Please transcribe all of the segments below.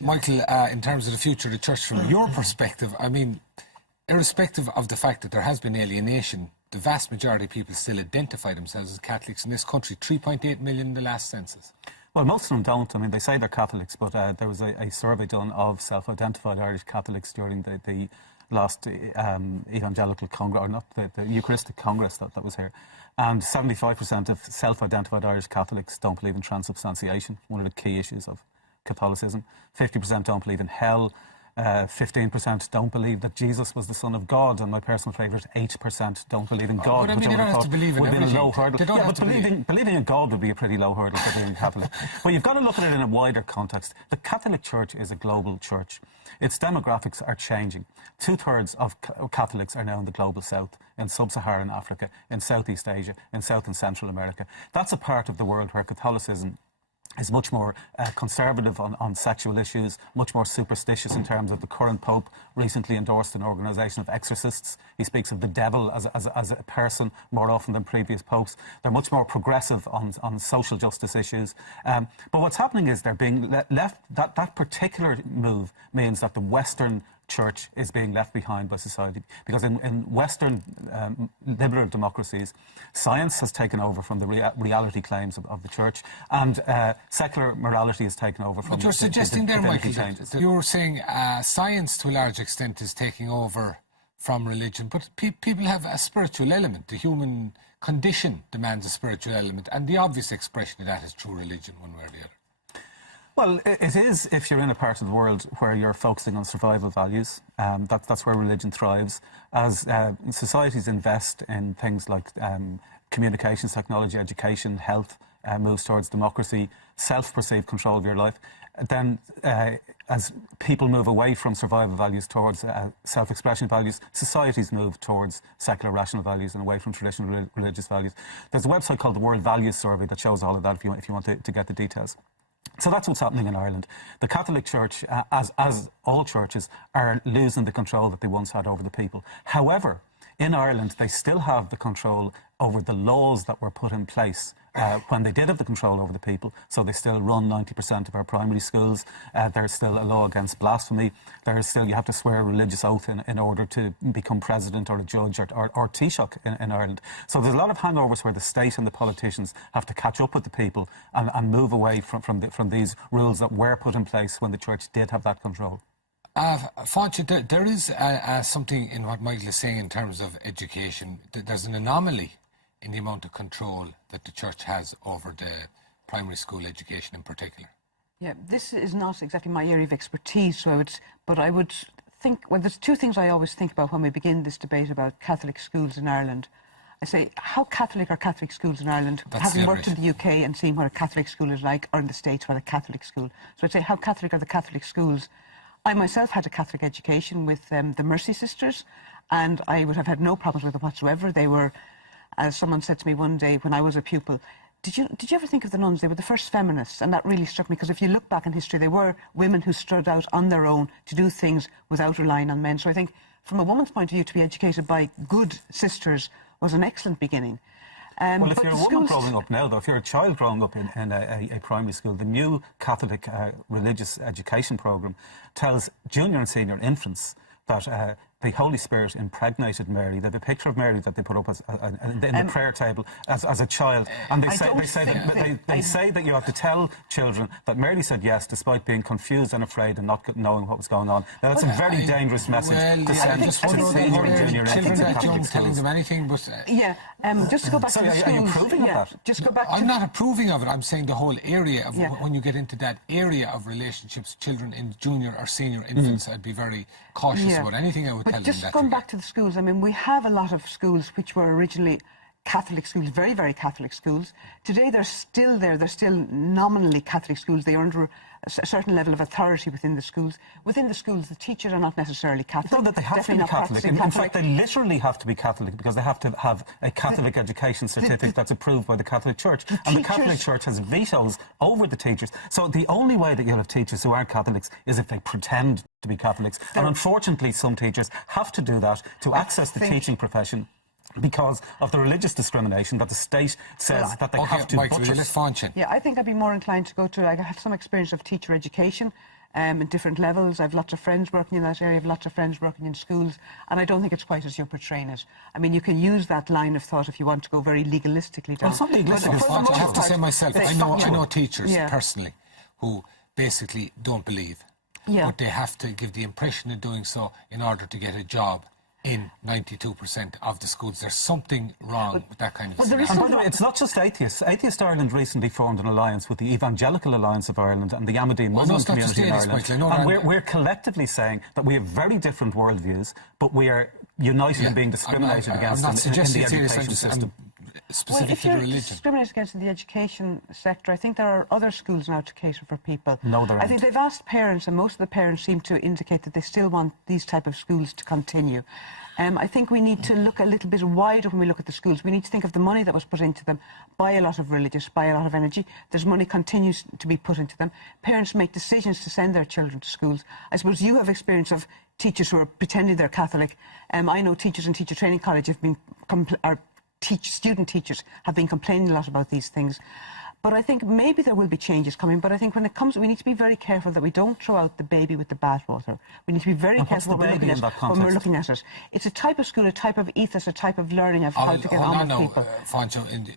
Michael, in terms of the future of the church, from your perspective, I mean, irrespective of the fact that there has been alienation, the vast majority of people still identify themselves as Catholics in this country, 3.8 million in the last census. Well, most of them don't. I mean, they say they're Catholics, but there was a survey done of self-identified Irish Catholics during the last Evangelical Congress, or not, the Eucharistic Congress that was here. And 75% of self-identified Irish Catholics don't believe in transubstantiation, one of the key issues of Catholicism. 50% don't believe in hell. 15% don't believe that Jesus was the Son of God, and my personal favourite, 8% don't believe in God. But I mean, you don't have to believe in everything. A low hurdle. Yeah, but believing in God would be a pretty low hurdle for being Catholic. But you've got to look at it in a wider context. The Catholic Church is a global church. Its demographics are changing. 2/3 of Catholics are now in the global south, in sub-Saharan Africa, in Southeast Asia, in South and Central America. That's a part of the world where Catholicism is much more conservative on sexual issues, much more superstitious in terms of the current Pope recently endorsed an organisation of exorcists. He speaks of the devil as a person more often than previous popes. They're much more progressive on social justice issues. But what's happening is they're being left, that particular move means that the Western Church is being left behind by society, because in Western liberal democracies, science has taken over from the reality claims of the Church, and secular morality has taken over from. But you're suggesting there, Michael, that you're saying science to a large extent is taking over from religion, but people have a spiritual element. The human condition demands a spiritual element, and the obvious expression of that is through religion, one way or the other. Well, it is if you're in a part of the world where you're focusing on survival values. That's where religion thrives. As societies invest in things like communications, technology, education, health, moves towards democracy, self-perceived control of your life, then as people move away from survival values towards self-expression values, societies move towards secular rational values and away from traditional religious values. There's a website called the World Values Survey that shows all of that if you want to get the details. So that's what's happening in Ireland. The Catholic Church, as all churches, are losing the control that they once had over the people. However, in Ireland, they still have the control over the laws that were put in place when they did have the control over the people. So they still run 90% of our primary schools. There's still a law against blasphemy. There's still, you have to swear a religious oath in order to become president or a judge or Taoiseach in Ireland. So there's a lot of hangovers where the state and the politicians have to catch up with the people and move away from these rules that were put in place when the church did have that control. Fainche, there is something in what Michael is saying in terms of education. There's an anomaly in the amount of control that the church has over the primary school education in particular. Yeah, this is not exactly my area of expertise, so I would think, well, there's two things I always think about when we begin this debate about Catholic schools in Ireland. I say, how Catholic are Catholic schools in Ireland? Having worked in the UK and seen what a Catholic school is like, or in the States what a Catholic school. So I'd say, how Catholic are the Catholic schools? I myself had a Catholic education with the Mercy Sisters, and I would have had no problems with them whatsoever. They were, as someone said to me one day when I was a pupil, did you ever think of the nuns? They were the first feminists, and that really struck me, because if you look back in history, they were women who stood out on their own to do things without relying on men. So I think, from a woman's point of view, to be educated by good sisters was an excellent beginning. Well, if you're a woman growing up now, though, if you're a child growing up in a primary school, the new Catholic religious education programme tells junior and senior infants that the Holy Spirit impregnated Mary. They have a picture of Mary that they put up in the prayer table as a child, and they say that you have to tell children that Mary said yes despite being confused and afraid and not knowing what was going on. Now that's a very dangerous message to send to senior and junior infants in Catholic telling them anything, but just to go back to the schools. Are you approving of that? Just go back. I'm not approving of it. I'm saying the whole area of when you get into that area of relationships, children in junior or senior infants, I'd be very cautious about anything I would tell them. Just going back to the schools, I mean, we have a lot of schools which were originally Catholic schools, very, very Catholic schools. Today they're still there. They're still nominally Catholic schools. They are under a certain level of authority within the schools. Within the schools, the teachers are not necessarily Catholic. No, that they have to be Catholic. In fact, they literally have to be Catholic, because they have to have a Catholic education certificate that's approved by the Catholic Church. And the Catholic Church has vetoes over the teachers. So the only way that you'll have teachers who aren't Catholics is if they pretend to be Catholics. And unfortunately, some teachers have to do that to access the teaching profession, because of the religious discrimination that the state says that they have to buttress. Yeah, I think I'd be more inclined to go to, I have some experience of teacher education. in different levels. I have lots of friends working in that area, I have lots of friends working in schools, and I don't think it's quite as you're portraying it. I mean, you can use that line of thought if you want to go very legalistically down. Well, it's not legalistic. I have to say myself, I know teachers Yeah. personally who basically don't believe, Yeah. but they have to give the impression of doing so in order to get a job in 92% of the schools. There's something wrong with that kind of there is And by the way, it's not just atheists. Atheist Ireland recently formed an alliance with the Evangelical Alliance of Ireland and the Ahmadiyya Muslim it's not just community in atheists, Ireland. Michael. And we're collectively saying that we have very different worldviews, but we are united in being discriminated against I'm not in the suggesting it's education atheist, system. specific if to the you're religion. discriminated against in the education sector, I think there are other schools now to cater for people. No, there I think aren't. they've asked parents, and most of the parents seem to indicate that they still want these type of schools to continue. I think we need to look a little bit wider when we look at the schools. We need to think of the money that was put into them by a lot of religious, by a lot of energy. There's money continues to be put into them. Parents make decisions to send their children to schools. I suppose you have experience of teachers who are pretending they're Catholic. I know teachers in teacher training college have been, student teachers have been complaining a lot about these things. But I think maybe there will be changes coming. But I think when it comes, we need to be very careful that we don't throw out the baby with the bathwater. We need to be very careful when we're looking at it. It's a type of school, a type of ethos, a type of learning of how to get on with people. Fainche,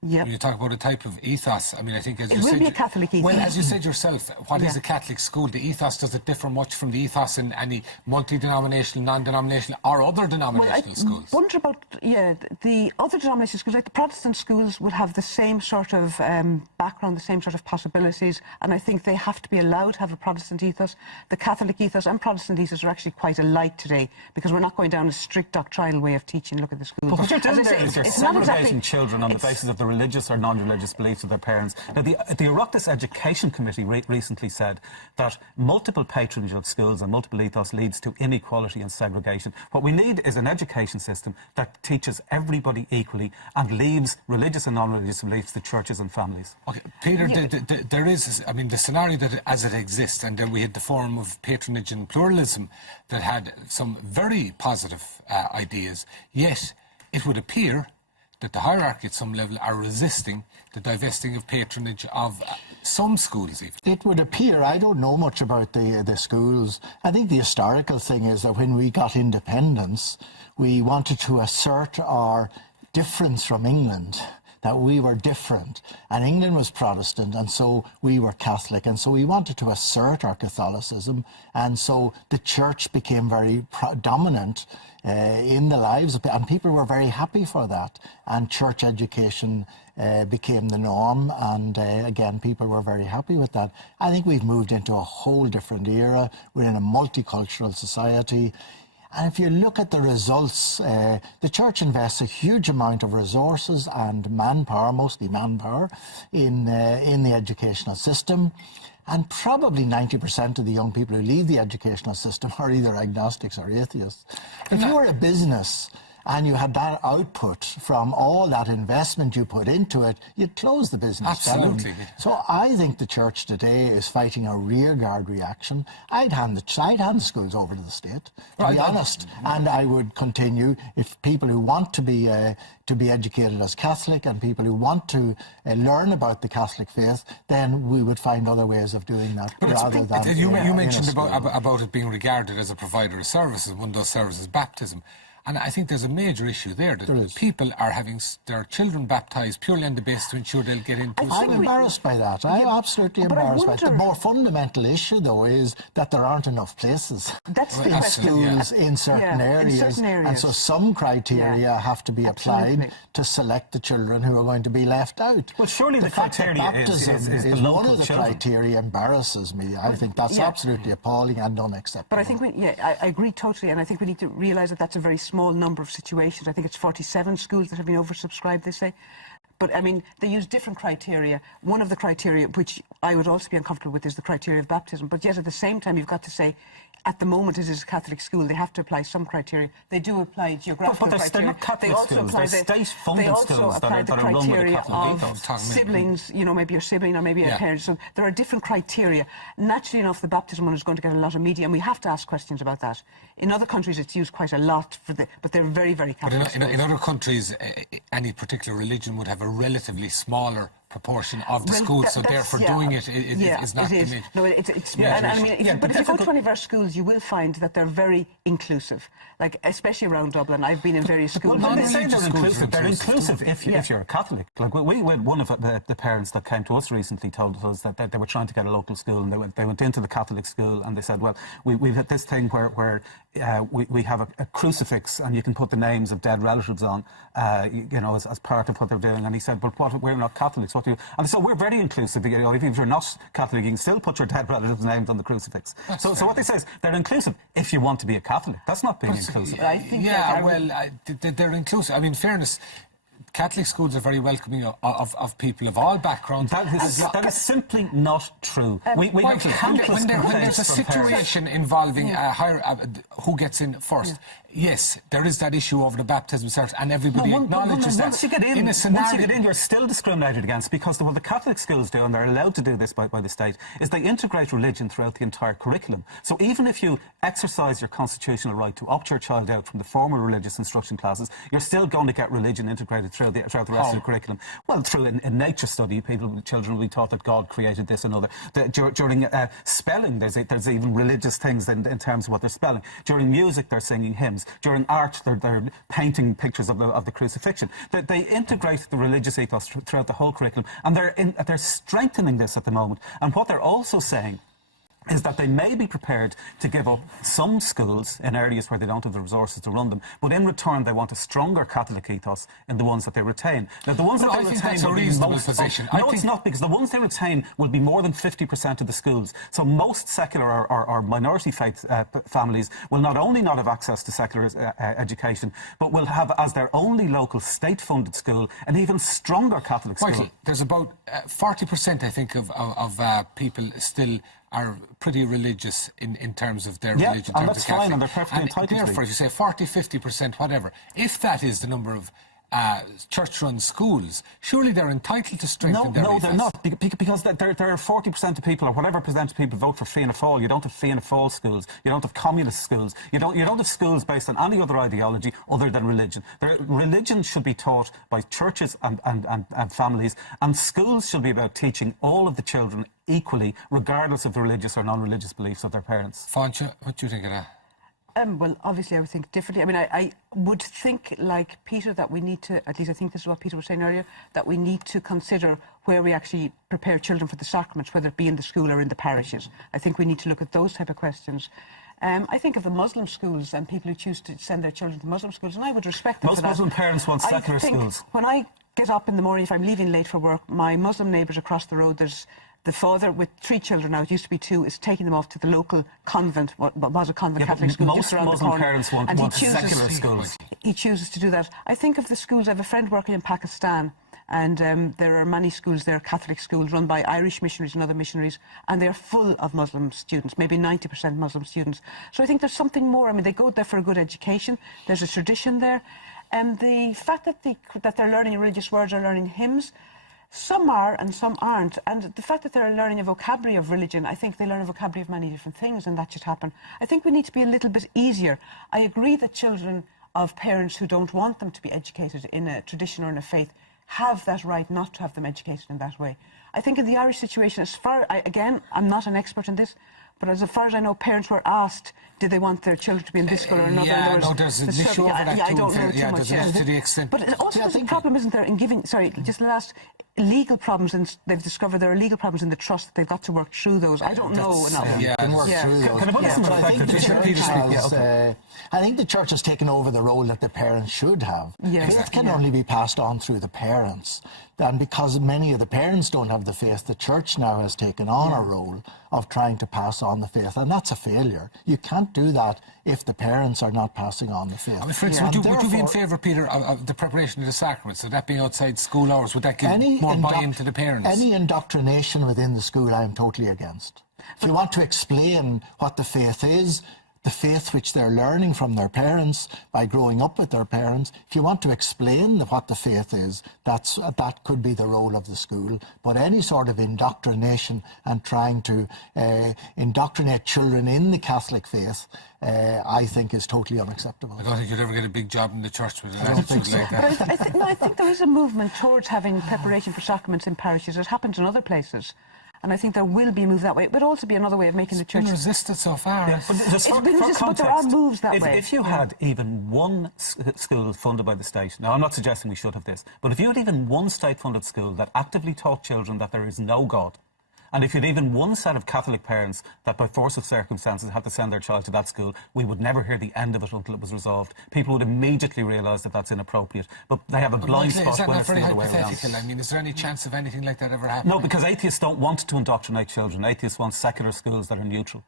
Yep. when you talk about a type of ethos, I mean, I think as you It will said... be a Catholic ethos. Well, as you said yourself, what is a Catholic school? The ethos, does it differ much from the ethos in any multi-denominational, non-denominational or other denominational schools? I wonder about, the other denominational schools, like the Protestant schools would have the same sort of background, the same sort of possibilities, and I think they have to be allowed to have a Protestant ethos. The Catholic ethos and Protestant ethos are actually quite alike today, because we're not going down a strict doctrinal way of teaching. Look at the schools. But what you're doing there is you're segregating exactly, children on the basis of the religious or non-religious beliefs of their parents. Now, the Oireachtas Education Committee recently said that multiple patronage of schools and multiple ethos leads to inequality and segregation. What we need is an education system that teaches everybody equally and leaves religious and non-religious beliefs to churches and families. Okay, Peter, there is, I mean, the scenario that as it exists, and then we had the Forum of Patronage and Pluralism that had some very positive ideas, yet it would appear that the hierarchy at some level are resisting the divesting of patronage of some schools even. It would appear, I don't know much about the schools. I think the historical thing is that when we got independence, we wanted to assert our difference from England, that we were different, and England was Protestant, and so we were Catholic, and so we wanted to assert our Catholicism, and so the church became very dominant in the lives of, and people were very happy for that, and church education became the norm, and again, people were very happy with that. I think we've moved into a whole different era. We're in a multicultural society. And if you look at the results, the church invests a huge amount of resources and manpower, mostly manpower, in the educational system. And probably 90% of the young people who leave the educational system are either agnostics or atheists. If you were a business and you had that output from all that investment you put into it, you'd close the business Absolutely. down. So I think the church today is fighting a rearguard reaction. I'd hand the schools over to the state, to be honest, and I would continue if people who want to be educated as Catholic and people who want to learn about the Catholic faith, then we would find other ways of doing that rather than... You mentioned about it being regarded as a provider of services, one of those services, baptism. And I think there's a major issue there, that people are having their children baptised purely on the basis to ensure they'll get into I'm embarrassed by that. I'm absolutely embarrassed by it. The more fundamental issue, though, is that there aren't enough places in schools in certain areas. And so some criteria have to be applied to select the children who are going to be left out. Well, surely the criteria baptism is the one local of the children. criteria embarrasses me. I think that's absolutely appalling and unacceptable. But I think, I agree totally, and I think we need to realise that that's a very small number of situations. I think it's 47 schools that have been oversubscribed, they say. But, I mean, they use different criteria. One of the criteria, which I would also be uncomfortable with, is the criteria of baptism. But yet, at the same time, you've got to say, at the moment, it is a Catholic school. They have to apply some criteria. They do apply geographical criteria. They're not Catholic schools. They're state-funded schools that are run with a Catholic ethos. Siblings, you know, maybe your sibling or maybe a parent. So there are different criteria. Naturally enough, the baptism one is going to get a lot of media, and we have to ask questions about that. In other countries, it's used quite a lot, but they're very, very Catholic. But in other countries, any particular religion would have a relatively smaller proportion of the Well, schools, so therefore doing it is not the main. No, it's and I mean, but if you go to one of our schools, you will find that they're very inclusive. Like, especially around Dublin, I've been in various schools. Well, they say they're inclusive. They're inclusive if you're a Catholic. Like, one of the parents that came to us recently told us that they were trying to get a local school, and they went into the Catholic school, and they said, well, we've had this thing where we have a crucifix, and you can put the names of dead relatives on, as part of what they're doing. And he said, but what, we're not Catholics. What do you? And so we're very inclusive. If you're not Catholic, you can still put your dead relatives' names on the crucifix. So what they say is they're inclusive if you want to be a Catholic. That's not being inclusive. I think they're inclusive. I mean, fairness, Catholic schools are very welcoming of people of all backgrounds. That is simply not true. We have countless when there's a situation involving who gets in first, yes, there is that issue over the baptism service, and everybody acknowledges that. Once you get in, you're still discriminated against, because what the Catholic schools do, and they're allowed to do this by the state, is they integrate religion throughout the entire curriculum. So even if you exercise your constitutional right to opt your child out from the formal religious instruction classes, you're still going to get religion integrated throughout the rest of the curriculum. Well, through in nature study, children will be taught that God created this and other. During spelling, there's even religious things in terms of what they're spelling. During music, they're singing hymns. During art, they're painting pictures of the crucifixion. They integrate the religious ethos throughout the whole curriculum, and they're strengthening this at the moment. And what they're also saying is that they may be prepared to give up some schools in areas where they don't have the resources to run them, but in return they want a stronger Catholic ethos in the ones that they retain. Now, the ones that they retain that's a reasonable position. No, it's not, because the ones they retain will be more than 50% of the schools. So most secular or minority faith families will not only not have access to secular education, but will have as their only local state-funded school an even stronger Catholic school. Michael, there's about 40%, I think, of people still are pretty religious in terms of their religion. And that's fine, and they're perfectly entitled to be. Therefore, you say 40, 50%, whatever. If that is the number of church-run schools, surely they're entitled to strengthen their ethos. No, they're not, because there are 40% of people, or whatever percent of people, vote for Fianna Fáil. You don't have Fianna Fáil schools. You don't have communist schools. You don't have schools based on any other ideology other than religion. Religion should be taught by churches and families, and schools should be about teaching all of the children equally, regardless of the religious or non-religious beliefs of their parents. Fainche, what do you think of that? Well, obviously I would think differently. I mean, I would think, like Peter, that we need to, at least I think this is what Peter was saying earlier, that we need to consider where we actually prepare children for the sacraments, whether it be in the school or in the parishes. I think we need to look at those type of questions. I think of the Muslim schools and people who choose to send their children to Muslim schools, and I would respect them for that. Most Muslim parents want secular schools. When I get up in the morning, if I'm leaving late for work, my Muslim neighbours across the road, there's the father with 3 children now, it used to be 2, is taking them off to the local convent, what was a convent Catholic school just around the corner. Most Muslim parents want secular schools. He chooses to do that. I think of the schools, I have a friend working in Pakistan, and there are many schools there, Catholic schools, run by Irish missionaries and other missionaries, and they're full of Muslim students, maybe 90% Muslim students. So I think there's something more. I mean, they go there for a good education. There's a tradition there. And the fact that they're learning religious words or learning hymns, some are and some aren't. And the fact that they're learning a vocabulary of religion, I think they learn a vocabulary of many different things, and that should happen. I think we need to be a little bit easier. I agree that children of parents who don't want them to be educated in a tradition or in a faith have that right not to have them educated in that way. I think in the Irish situation, again, I'm not an expert in this, but as far as I know, parents were asked, did they want their children to be in this school or another? There's an issue over that too. I don't know too much. To the extent. But also there's a problem, isn't there, in giving, just last, legal problems, and they've discovered there are legal problems in the trust that they've got to work through those. I don't know enough. I think the church has taken over the role that the parents should have. Faith can only be passed on through the parents. And because many of the parents don't have the faith, the church now has taken on a role of trying to pass on the faith, and that's a failure. You can't do that if the parents are not passing on the faith. For instance, would you be in favour, Peter, of the preparation of the sacraments? Would that be outside school hours? Would that give more buy-in to the parents? Any indoctrination within the school I am totally against. If you want to explain what the faith is, the faith which they're learning from their parents by growing up with their parents. If you want to explain what the faith is, that could be the role of the school. But any sort of indoctrination and trying to indoctrinate children in the Catholic faith, I think is totally unacceptable. I don't think you'd ever get a big job in the church with an I don't think so. attitude like that. But I think there is a movement towards having preparation for sacraments in parishes. It happens in other places. And I think there will be a move that way. It would also be another way of making the church... It's been resisted so far. Yeah, but It's been resisted, but there are moves that way. If you had even one school funded by the state, now I'm not suggesting we should have this, but if you had even one state-funded school that actively taught children that there is no God, and if you had even one set of Catholic parents that by force of circumstances had to send their child to that school, we would never hear the end of it until it was resolved. People would immediately realise that that's inappropriate. But they have a blind spot when it's the other way around. I mean, is there any chance of anything like that ever happening? No, because atheists don't want to indoctrinate children. Atheists want secular schools that are neutral.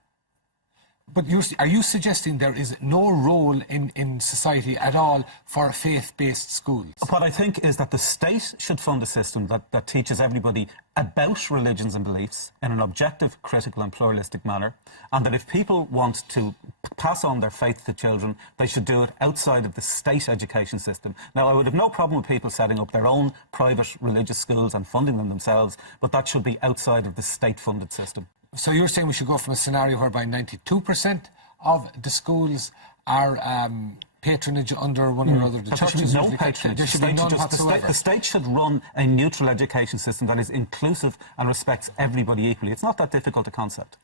But are you suggesting there is no role in society at all for faith-based schools? What I think is that the state should fund a system that teaches everybody about religions and beliefs in an objective, critical and pluralistic manner, and that if people want to pass on their faith to children, they should do it outside of the state education system. Now, I would have no problem with people setting up their own private religious schools and funding them themselves, but that should be outside of the state-funded system. So you're saying we should go from a scenario whereby 92% of the schools are patronage under one or another. The church is no patronage. There should be none whatsoever. The state should run a neutral education system that is inclusive and respects everybody equally. It's not that difficult a concept.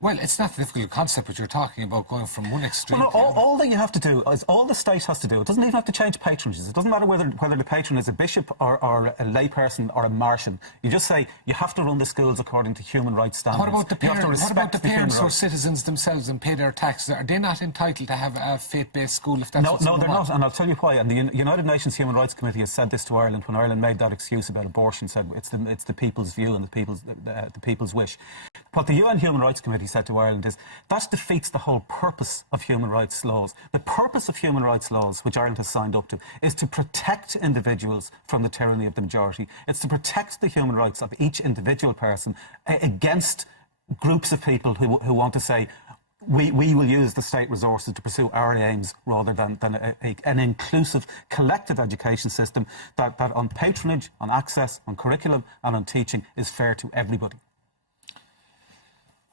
Well, it's not a difficult concept, but you're talking about going from one extreme well, to the other. All that you have to do is, all the state has to do, it doesn't even have to change patronages. It doesn't matter whether the patron is a bishop or a layperson or a Martian. You just say you have to run the schools according to human rights standards. What about the parents? What about the parents who are rights. citizens themselves and pay their taxes? Are they not entitled to have a faith-based school if that's No, what no, they're want? not, and I'll tell you why. And the United Nations Human Rights Committee has said this to Ireland when Ireland made that excuse about abortion, said it's the people's view and the people's wish. What the UN Human Rights Committee said to Ireland is that defeats the whole purpose of human rights laws. The purpose of human rights laws, which Ireland has signed up to, is to protect individuals from the tyranny of the majority. It's to protect the human rights of each individual person against groups of people who want to say, we will use the state resources to pursue our aims rather than an inclusive, collective education system that on patronage, on access, on curriculum and on teaching is fair to everybody.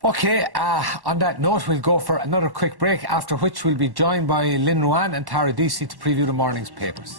OK, on that note, we'll go for another quick break, after which we'll be joined by Lynn Rowan and Tara Deasy to preview the morning's papers.